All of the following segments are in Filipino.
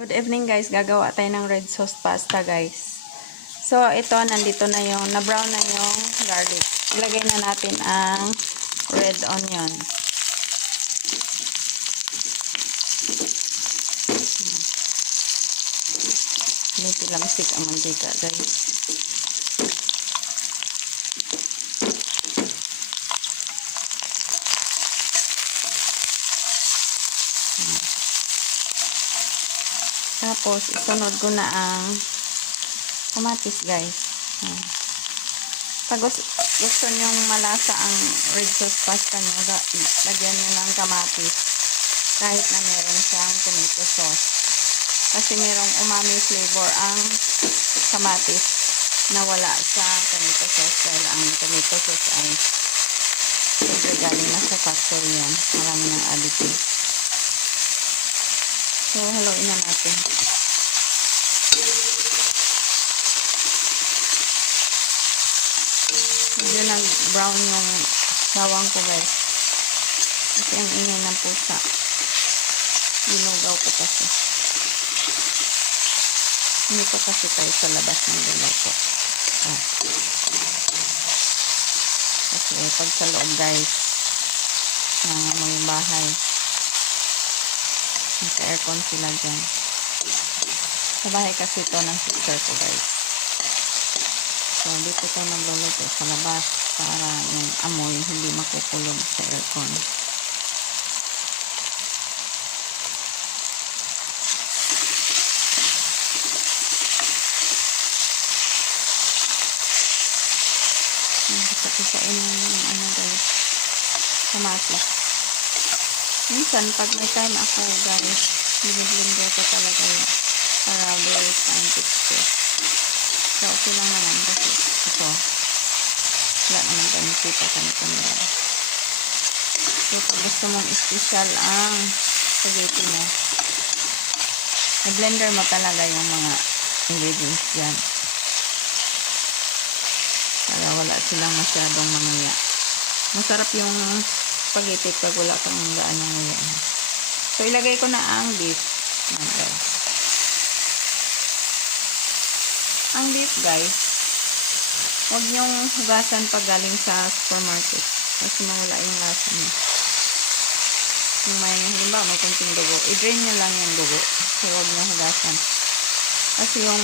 Good evening guys, gagawa tayo ng red sauce pasta guys. So ito, nandito na yung, na-brown na yung garlic. Ilagay na natin ang red onion. Medyo lamsik ang mantika guys. Tapos, isunod ko na ang kamatis, guys. Pag gusto nyong malasa ang red sauce pasta nyo, lagyan nyo ng kamatis. Kahit na meron siyang tomato sauce. Kasi merong umami flavor ang kamatis na wala sa tomato sauce. Dahil ang tomato sauce ay siyempre galing na sa factory yan. Marami ng additive. So, haluin na natin. Medyo nag-brown yung bawang ko guys. Kasi ang ingay ng pusa. Ginugaw ko kasi. Hindi ko kasi tayo sa labas ng gulaw ko. Kasi pag sa loob guys, nangamoy yung bahay. Naka-aircon sila dyan. Sa bahay kasi ito ng sister ko guys. So, dito tayo magluluto sa labas para yung amoy hindi makukulog sa aircon. Isa-isain yung ano guys, kamatis. Minsan, pag may time ako guys, blender ko talaga yun para very fine texture. So, okay lang naman kasi ito, wala naman tayong kita kanito nila. So, pag gusto mong special ang spaghetti mo, i-blender mo talaga yung mga ingredients dyan. Para wala silang masyadong mamaya. Masarap yung spaghetti pag wala kang gaanyang ngayon. So, ilagay ko na ang beef. Guys. Ang beef, guys, huwag nyong hugasan pag galing sa supermarket. Kasi mawala yung lasa niya. Kung may, halimbawa, may kunting dugo, i-drain nyo lang yung dugo. So, huwag nyo hugasan. Kasi yung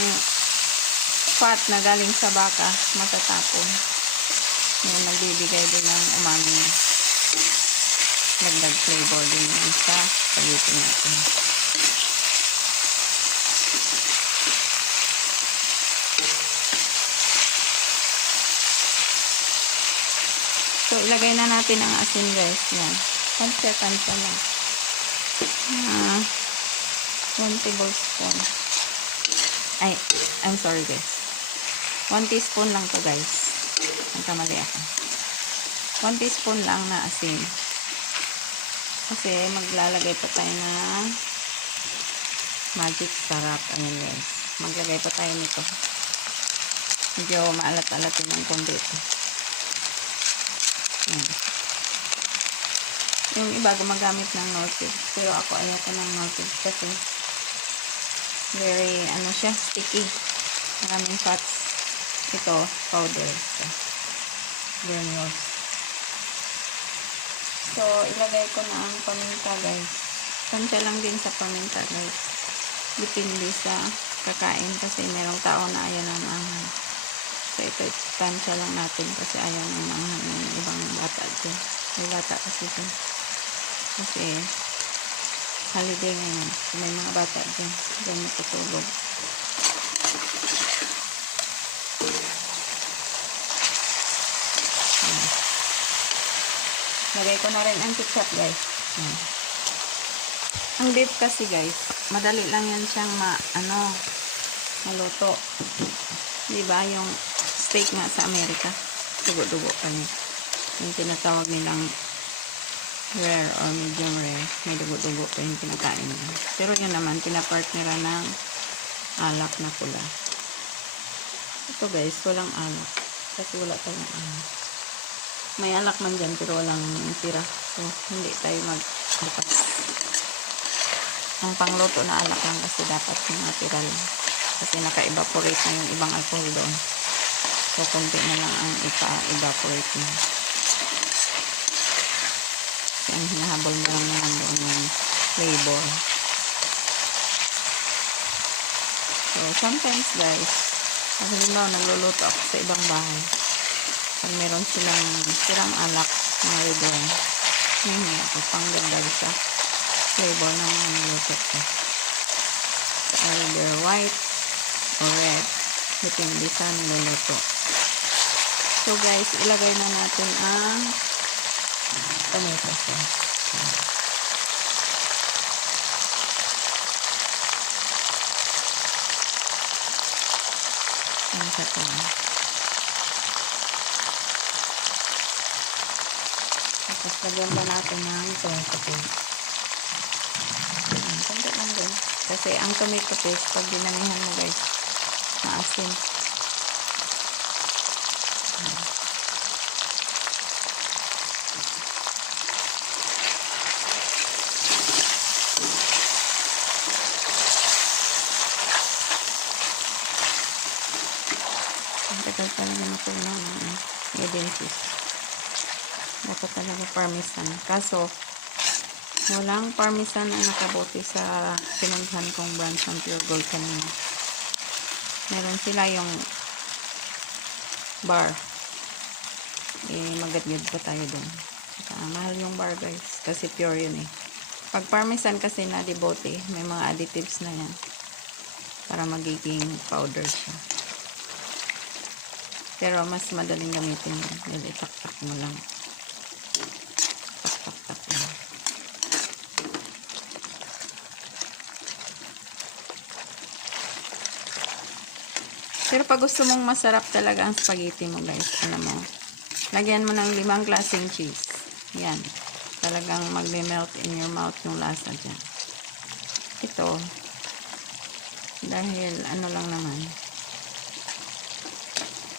fat na galing sa baka, matatapon. Yung nagbibigay din ng umami. Nagdag flavor din yun sa spaghetti natin. So, ilagay na natin ang asin guys. Yan. Tansya lang. 1 tablespoon. Ay, I'm sorry guys. 1 teaspoon lang to guys. Nagkamali ako. 1 teaspoon lang na asin. Kasi maglalagay pa tayo ng magic sarap. Ayan guys. Maglagay pa tayo nito. Medyo maalat-alatin ng konti ito. Ayan. Yung iba gumagamit ng Nortex. Pero ako ayoko ng Nortex kasi very, ano siya, sticky. Maraming fats. Ito, powder. Granules. So, ilagay ko na ang paminta guys. Tansya lang din sa paminta guys. Depende sa kakain kasi merong tao na ayaw ng manghang. So, ito tansya lang natin kasi ayaw ng manghang ng ibang bata dyan. May bata kasi dyan. Kasi holiday ngayon. So, may mga bata dyan. Dyan matutulog. Lagay ko na rin ang ketchup guys. Ang beef kasi guys, madali lang yan siyang maluto. Diba yung steak nga sa Amerika, dugo-dugo pa niya. Yung tinatawag nilang rare or medium rare, may dugo-dugo pa yung kinakain nila. Pero yun naman, pinapart nila ng alak na pula. Ito guys, walang alak. Kasi wala tayong alak. May alak man dyan pero walang tira. So, hindi tayo mag-alpas. Ang pangluto na alak lang kasi dapat yung natural. Kasi naka-evaporate na yung ibang alcohol doon. So, konti na lang ang ipa-evaporate mo. Kasi ang hinahabol mo lang naman doon yung flavor. So, sometimes guys, pag halimbawa nagluluto ako sa ibang bahay, pag meron silang sirang alak, mga red wine, may ako pang dagdag sa flavor ng mga niluto ko. So, either white or red, depende sa niluluto. So guys, ilagay na natin ang tomato sauce. Ang sato. Tapos lagyan ba natin ng tomato paste. Konti lang din. Kasi ang tomato paste, pag dinamihan mo guys, maasin. Ang tagal talaga matunaw ng edensis. Dapat talaga parmesan. Kaso, walang parmesan na nakabuti sa pinuntahan kong branch ng Pure Gold kanina. Meron sila yung bar. Magadgad pa tayo dun. Mahal yung bar guys. Kasi pure yun eh. Pag parmesan kasi na debote, may mga additives na yan. Para magiging powder siya. Pero mas madaling gamitin yun. Dahil itaktak mo lang. Tak lang. Pero pag gusto mong masarap talaga ang spaghetti mo guys, alam mo, lagyan mo ng 5 klaseng cheese. Yan. Talagang magme-melt in your mouth yung lasa dyan. Ito, dahil ano lang naman,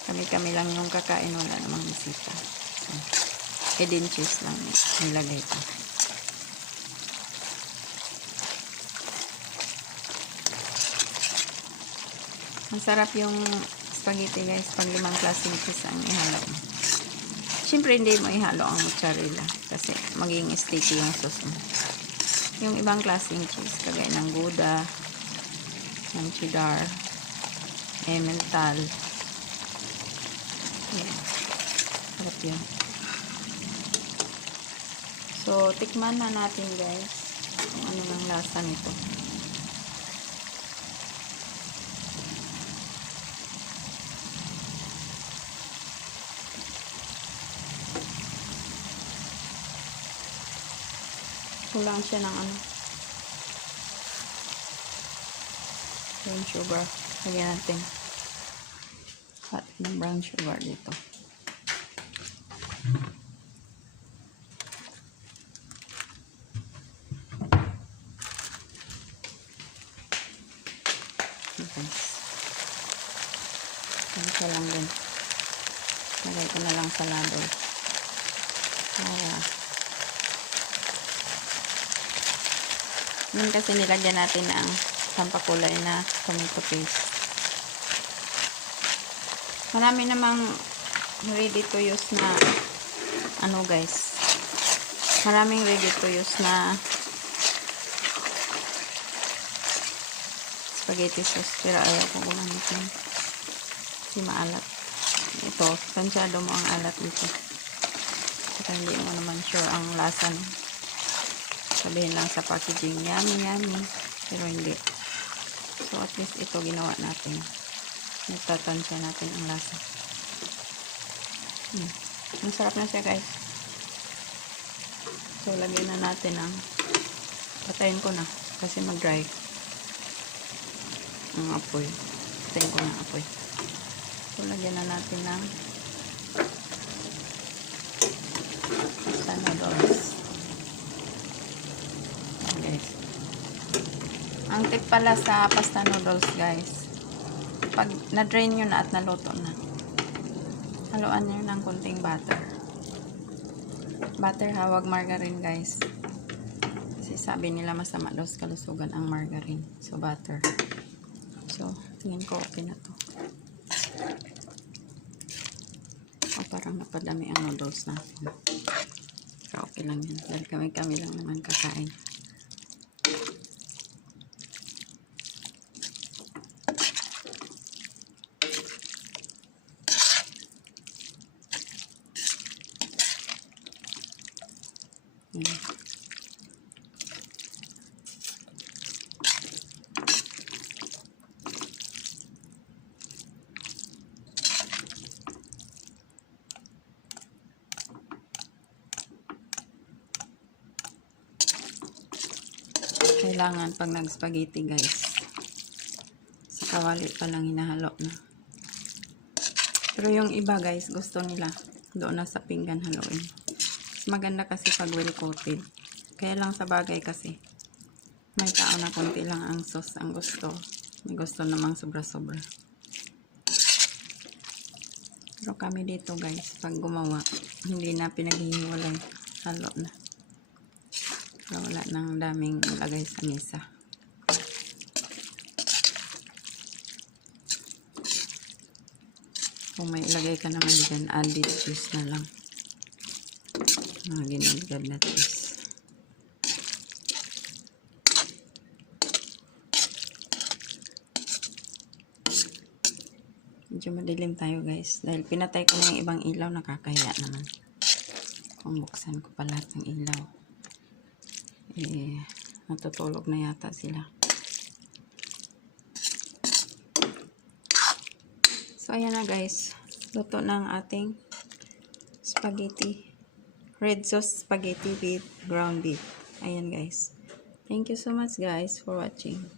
kami-kami lang yung kakain, wala namang bisita. So, hidden cheese lang nilagay ko. Masarap yung spaghetti guys pag 5 klaseng cheese ang ihalo mo. Siyempre hindi mo ihalo ang mozzarella kasi maging sticky yung sauce mo. Yung ibang klaseng cheese kagaya ng Gouda, ng cheddar, Emmental. Yan. Sarap yun. So, tikman na natin guys kung ano ng lasa nito. Kulang siya ng ano, brown sugar. Lagyan natin hot ng brown sugar dito. Ganito lang din. Lagay ko na lang sa ladle. Yun kasi nilagyan natin ang sampakulay na tomato paste. Marami namang ready to use na ano guys. Maraming ready to use na spaghetti sauce. Pero ayaw ko gumamit yun. Kasi maalat. Ito, tansyado mo ang alat dito. Kasi hindi mo naman sure ang lasa no. Sabihin lang sa packaging, yummy, yummy. Pero hindi. So, at least ito ginawa natin. Nagtatansya natin ang lasa. Masarap na siya, guys. So, lagyan na natin ang patayin ko na. Kasi mag-dry ang apoy. Patayin ko na ang apoy. So, lagyan na natin ng pasta noodles. Guys. Ang tip pala sa pasta noodles guys, pag na-drain nyo na at naluto na, haluan nyo ng konting butter. Butter ha, wag margarine guys. Kasi Kasi sabi nila masama daw sa kalusugan ang margarine. So, butter. So, tingin ko okay na to. O, parang napadami ang noodles natin. Pero okay lang yan. Dahil kami lang naman kakain. Kailangan pag nag-spaghetti guys, sa kawali pa lang hinahalo na. Pero yung iba guys, gusto nila doon na sa pinggan haluin. Maganda kasi pag well coated. Kaya lang sa bagay kasi, may tao na konti lang ang sauce ang gusto. May gusto namang sobra-sobra. Pero kami dito guys, pag gumawa, hindi na pinaghihiwalay. Halo na. Pero wala nang daming ilagay sa mesa. Kung may ilagay ka naman dyan, added cheese na lang. Mga ginagad na cheese. Medyo madilim tayo guys. Dahil pinatay ko na yung ibang ilaw, nakakahiya naman. Kung buksan ko pa lahat ng ilaw. Natutulog na yata sila. So, ayan na guys. Luto na ang ating spaghetti. Red sauce spaghetti with ground beef. Ayan guys. Thank you so much guys for watching.